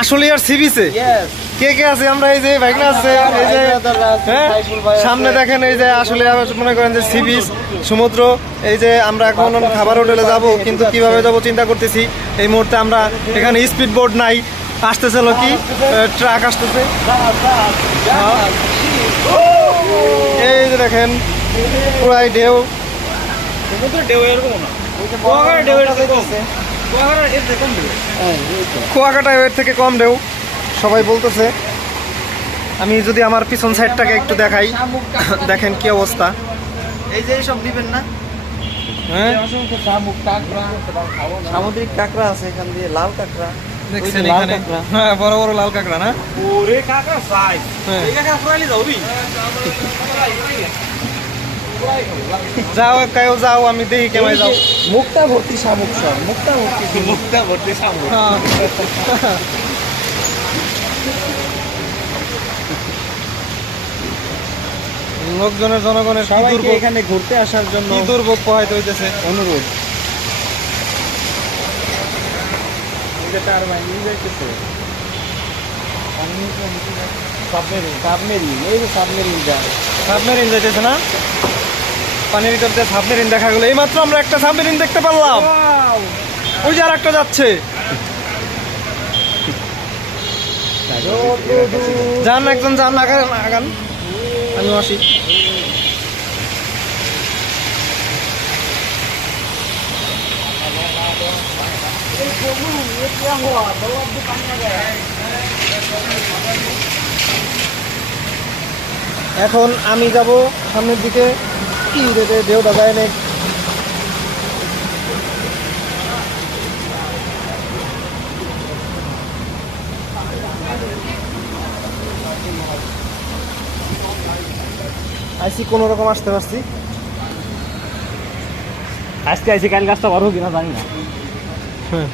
আশুলিয়ার সি বিচে কে কে আছে? আমরা এই যে ভাইগনা আছে, এই যে সামনে দেখেন, এই যে আসলে মনে করেন যে সি বিচ সমুদ্র। এই যে আমরা এখন খাবার হোটেলে যাব, কিন্তু কিভাবে যাব চিন্তা করতেছি। এই মুহূর্তে আমরা এখানে স্পিড বোট নাই, আসতেছে কি ট্রাক আসতেছে। এই যে দেখেন পুরাই ঢেউ, কুয়াকাটা এর থেকে কম ঢেউ সবাই বলতেছে। আমি যদি আমার পিছন সাইডটাকে একটু দেখাই, দেখেন কি অবস্থা। এই যে সব দিবেন না, হ্যাঁ সামুদ্রিক কাঁকড়া আছে এখান দিয়ে, লাল কাঁকড়া দেখছেন এখানে, হ্যাঁ বড় বড় লাল কাঁকড়া না? ওরে কাঁকড়া সাইজ, এই কাঁকড়া ফুরাইলি যাবি। যাও কেউ যাও, আমি দেখি কেমন যাও। মুখটা ভর্তি শামুক, সব মুখটা ভর্তি শামুক। লোকজনের জনগণের সবাইকে এখানে ঘুরতে আসার জন্য কি দুর্ভোগ পোহাইতে হইতেছে। অনুরোধ। সাবমেরিন যাইতেছে না, পানির ভিতর দিয়ে সাবমেরিন দেখা গেলো। এইমাত্র আমরা একটা সাবমেরিন দেখতে পারলাম, ওই যে আর একটা যাচ্ছে। যান একজন যান, আগান, আমি আসি। এখন আমি যাব সামনের দিকে। কি রে ঢেউটা যায় না। আইসি কোনো রকম আসতে পারছি, আজকে আইসি, কাল গাছটা বড় কিনা জানি না। হ্যাঁ